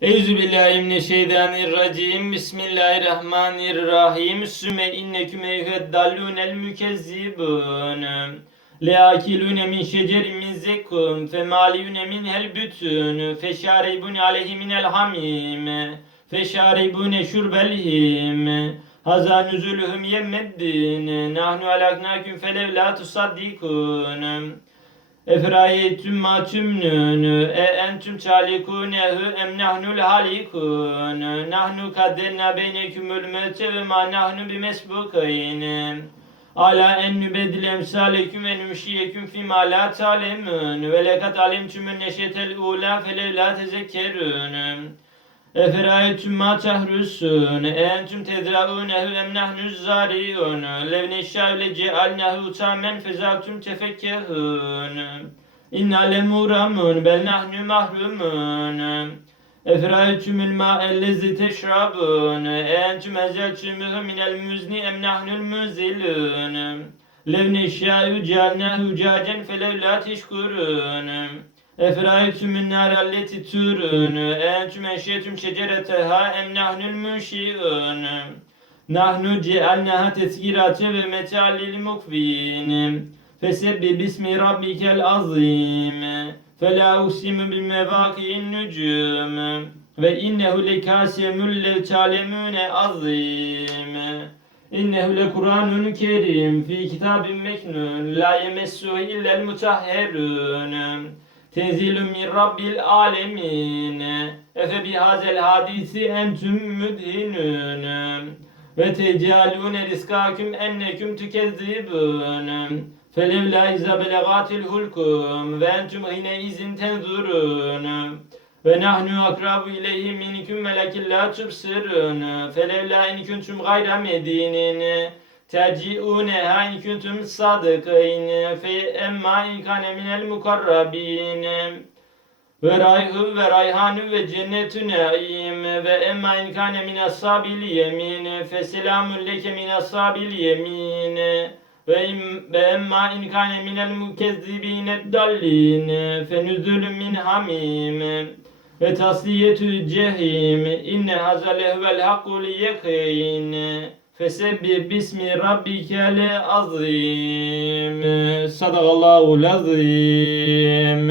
Euzubillahimineşşeytanirracim. Bismillahirrahmanirrahim. Sümme inneküm eyyüheddallûnel mükezzibun. Leakilûne min şecerin min zekkum. Femaliyûne minhel bütün. Feşaribûne aleyhi minel hamim. Feşaribûne şurbel him. Hazâ nüzülühüm yemmeddin. Nahnu alaknâküm felev la tusaddikûn. Efrayetüm ma tümnün e entüm çalikunehu em nahnul halikun nahnu kaddenna beynekümül mevte ve ma nahnu bimesbukayn ala en nübedil emsaleküm ve nümşiyeküm fîmâ la ta'lemûn ve lekad alimtümün neşetel ula felev la tezekkerûn Eferayetüm ma tahrusun e entüm tedraunehu em nahnu zariun lev neşâ'u le cealnehu tamen fezatüm tefekkehun İnna lemuramun bel nahnu mahrumun Eferayetümül ma ellezi teşrabun entüm ezeltümühü minel müzni em nahnul müzilun Lev neşâ'u cealnehu cacen felev la teşkurun Eferayetüm min naralleti turun entüm eşyetüm şecereteha em nahnul münşiun Nahnu cealnaha tezkirate ve metalil mukvin Fesebbi bismi rabbikel azim. Fela usimu bil mevaki'in nücum. Ve innehu lekasemül lev talemune azim. İnnehu le Kur'anun kerim. Fi kitabin meknun la yemessuhu illel mutahherun Tenzilun min rabbil alemin. Efe bihazel hadisi entüm müdhinun Ve tecalune riskaküm enneküm tükezzibun Felevla izâ belegatil hulkum Ve entüm hine izin tenzurun. Ve nahnu akrabu ileyhi minkum velakin la tubsirun. Felevla in kuntum gayra medinin terci'uneha in kuntum sadıkîn. Fe emma in kâne minel mukarrabîn. Ve rayhu ve rayhanu ve cennetü naim ve emma in kâne min ashabil yemin fe selamun leke min ashabil yemin ve emma in kâne minel mukezzibîne dallin fe nüzulun min hamim ve tasliyetü cehim inne hazale huvel hakkul yekin fesebbi bismi rabbikel azim sadakallahu lazim